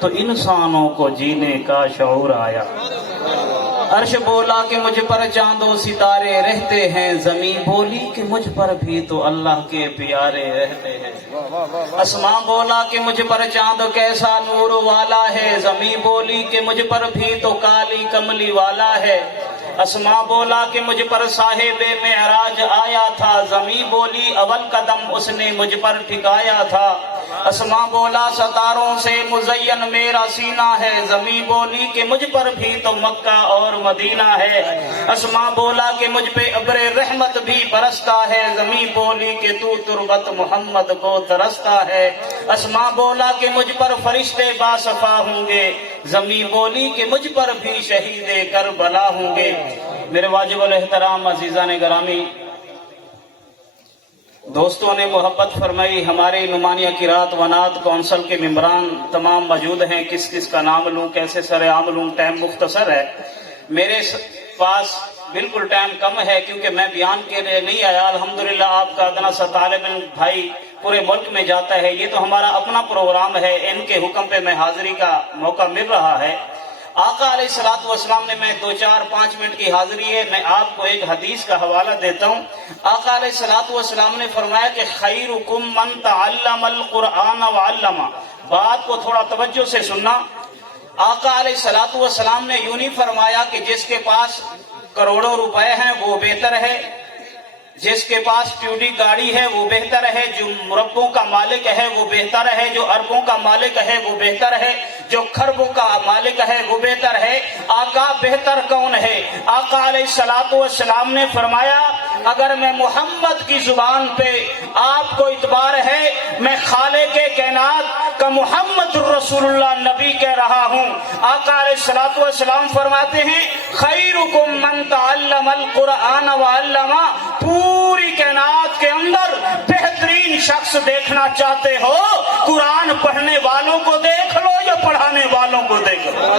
تو انسانوں کو جینے کا شعور آیا۔ عرش بولا کہ مجھ پر چاند و ستارے رہتے ہیں، زمین بولی کہ مجھ پر بھی تو اللہ کے پیارے رہتے ہیں۔ اسماء بولا کہ مجھ پر چاند کیسا نور والا ہے، زمین بولی کہ مجھ پر بھی تو کالی کملی والا ہے۔ اسماء بولا کہ مجھ پر صاحب معراج آیا تھا، زمین بولی اول قدم اس نے مجھ پر ٹھکایا تھا۔ اسماء بولا ستاروں سے مزین میرا سینہ ہے، زمین بولی کہ مجھ پر بھی تو مکہ اور مدینہ ہے۔ اسماء بولا کہ مجھ پہ ابر رحمت بھی برستا ہے، زمین بولی کہ تو تربت محمد کو ترستا ہے۔ اسماء بولا کہ مجھ پر فرشتے باصفا ہوں گے، زمین بولی کہ مجھ پر بھی شہید کربلا ہوں گے۔ میرے واجب الاحترام عزیزان گرامی، دوستوں نے محبت فرمائی، ہمارے نعمانیہ قرات و نعت کونسل کے ممبران تمام موجود ہیں، کس کس کا نام لوں، کیسے سر عام لوں، ٹائم مختصر ہے، میرے پاس بالکل ٹائم کم ہے کیونکہ میں بیان کے لیے نہیں آیا۔ الحمدللہ آپ کا ادنا سا طالب علم بھائی پورے ملک میں جاتا ہے، یہ تو ہمارا اپنا پروگرام ہے، ان کے حکم پہ میں حاضری کا موقع مل رہا ہے۔ آقا علیہ الصلوۃ والسلام نے، میں 2-4-5 منٹ کی حاضری ہے، میں آپ کو ایک حدیث کا حوالہ دیتا ہوں۔ آقا علیہ الصلوۃ والسلام نے فرمایا کہ خیرکم من تعلم القرآن وعلم۔ بات کو تھوڑا توجہ سے سننا۔ آقا علیہ الصلوۃ والسلام نے یوں نہیں فرمایا کہ جس کے پاس کروڑوں روپے ہیں وہ بہتر ہے، جس کے پاس ٹیوڈی گاڑی ہے وہ بہتر ہے، جو مربوں کا مالک ہے وہ بہتر ہے، جو اربوں کا مالک ہے وہ بہتر ہے، جو خربوں کا مالک ہے وہ بہتر ہے۔ آقا بہتر کون ہے؟ آقا علیہ الصلوۃ والسلام نے فرمایا اگر میں محمد کی زبان پہ آپ کو اعتبار ہے، میں خالق کائنات کا محمد الرسول اللہ نبی کہہ رہا ہوں۔ آقا علیہ الصلوۃ والسلام فرماتے ہیں خیرکم من تعلم القرآن وعلم۔ پوری کائنات کے اندر بہترین شخص دیکھنا چاہتے ہو، قرآن پڑھنے والوں کو دیکھ لو یا پڑھانے والوں کو دیکھ لو؟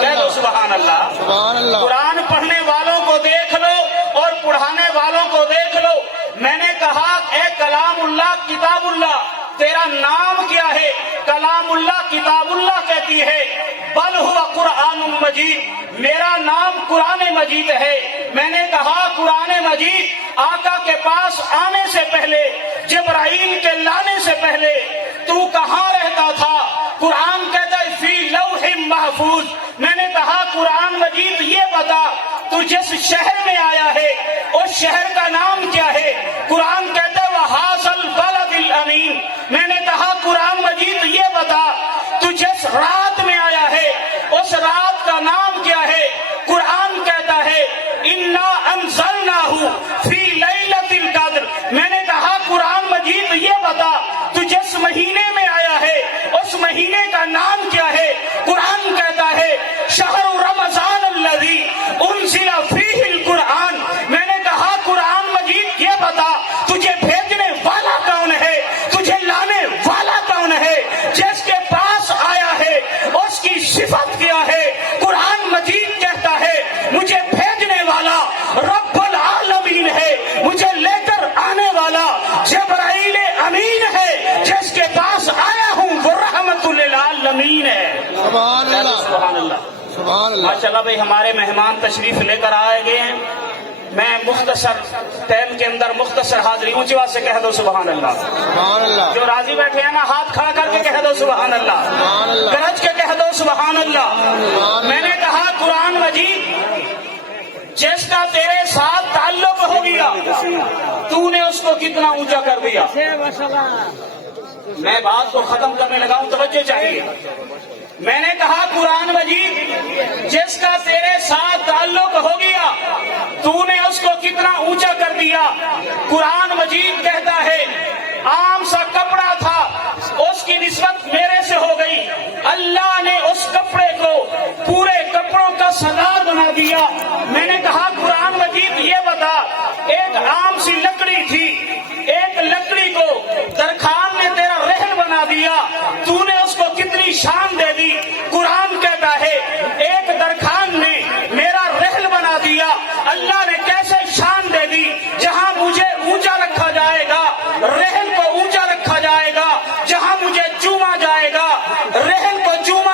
کہہ لو سبحان اللہ۔ قرآن پڑھنے والوں کو دیکھ لو اور پڑھانے والوں کو دیکھ لو۔ میں نے کہا اے کلام اللہ کتاب اللہ، تیرا نام کیا ہے؟ کلام اللہ کتاب اللہ کہتی ہے بل ہوا قرآن مجید، میرا نام قرآن مجید ہے۔ میں نے کہا قرآن مجید آقا کے پاس آنے سے پہلے، جبرائیل کے لانے سے پہلے تو کہاں رہتا تھا؟ قرآن کہتا ہے فی لوح محفوظ۔ میں نے کہا قرآن مجید یہ بتا تو جس شہر میں آیا ہے اس شہر کا نام کیا ہے؟ قرآن کہتا ہے وَهَٰذَا الْبَلَدِ الْأَمِينَ۔ میں نے کہا قرآن مجید یہ بتا تو جس رات میں آیا ہے اس رات کا نام کیا ہے؟ قرآن کہتا ہے اِنَّا أَنزَلْنَاهُ فِي لَيْلَةِ الْقَدْرِ۔ میں نے کہا قرآن مجید یہ بتا تو جس مہینے میں آیا ہے اس مہینے کا نام کیا ہے؟ قرآن کہتا ہے شہر رمضان الذی انزل فیہ القرآن۔ میں نے کہا قرآن مجید یہ بتا تجھے بھیجنے والا کون ہے، تجھے لانے والا کون ہے، جس کے پاس آیا ہے اس کی صفت کیا ہے؟ قرآن مجید کہتا ہے مجھے بھیجنے والا رب العالمین ہے، مجھے لے کر آنے والا جبرائیل امین ہے، جس کے پاس آیا ہوں وہ رحمت للعالمین ہے۔ سبحان اللہ سبحان اللہ سبحان اللہ۔ ماشاءاللہ بھائی ہمارے مہمان تشریف لے کر آئے گئے ہیں، میں مختصر ٹائم کے اندر مختصر حاضری، اونچی آواز سے کہہ دو سبحان اللہ سبحان اللہ۔ جو راضی بیٹھے ہیں نا ہاتھ کھڑا کر کے کہہ دو سبحان اللہ سبحان اللہ، گرج کے کہہ دو سبحان اللہ۔ میں نے کہا قرآن مجید جس کا تیرے ساتھ تعلق ہو گیا تو نے اس کو کتنا اونچا کر دیا۔ میں بات کو ختم کرنے لگا ہوں، توجہ چاہیے۔ میں نے کہا قرآن مجید جس کا تیرے ساتھ تعلق ہو گیا تو نے اس کو کتنا اونچا کر دیا۔ قرآن مجید کہتا ہے عام سا کپڑا تھا اس کی نسبت میرے سے ہو گئی، اللہ نے اس کپڑے کو پورے کپڑوں کا سردار بنا دیا۔ میں نے کہا قرآن مجید یہ بتا ایک عام سی لکڑی تھی، ایک لکڑی کو درخان نے تیرا رہن بنا دیا، تو نے اس کو کتنی شان دے دی۔ قرآن کہتا ہے ایک درخان نے میرا رہن بنا دیا، اللہ نے کیسے شان دے دی، جہاں مجھے اونچا رکھا جائے گا رہن کو اونچا رکھا جائے گا، جہاں مجھے چوما جائے گا رہن کو چوما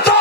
2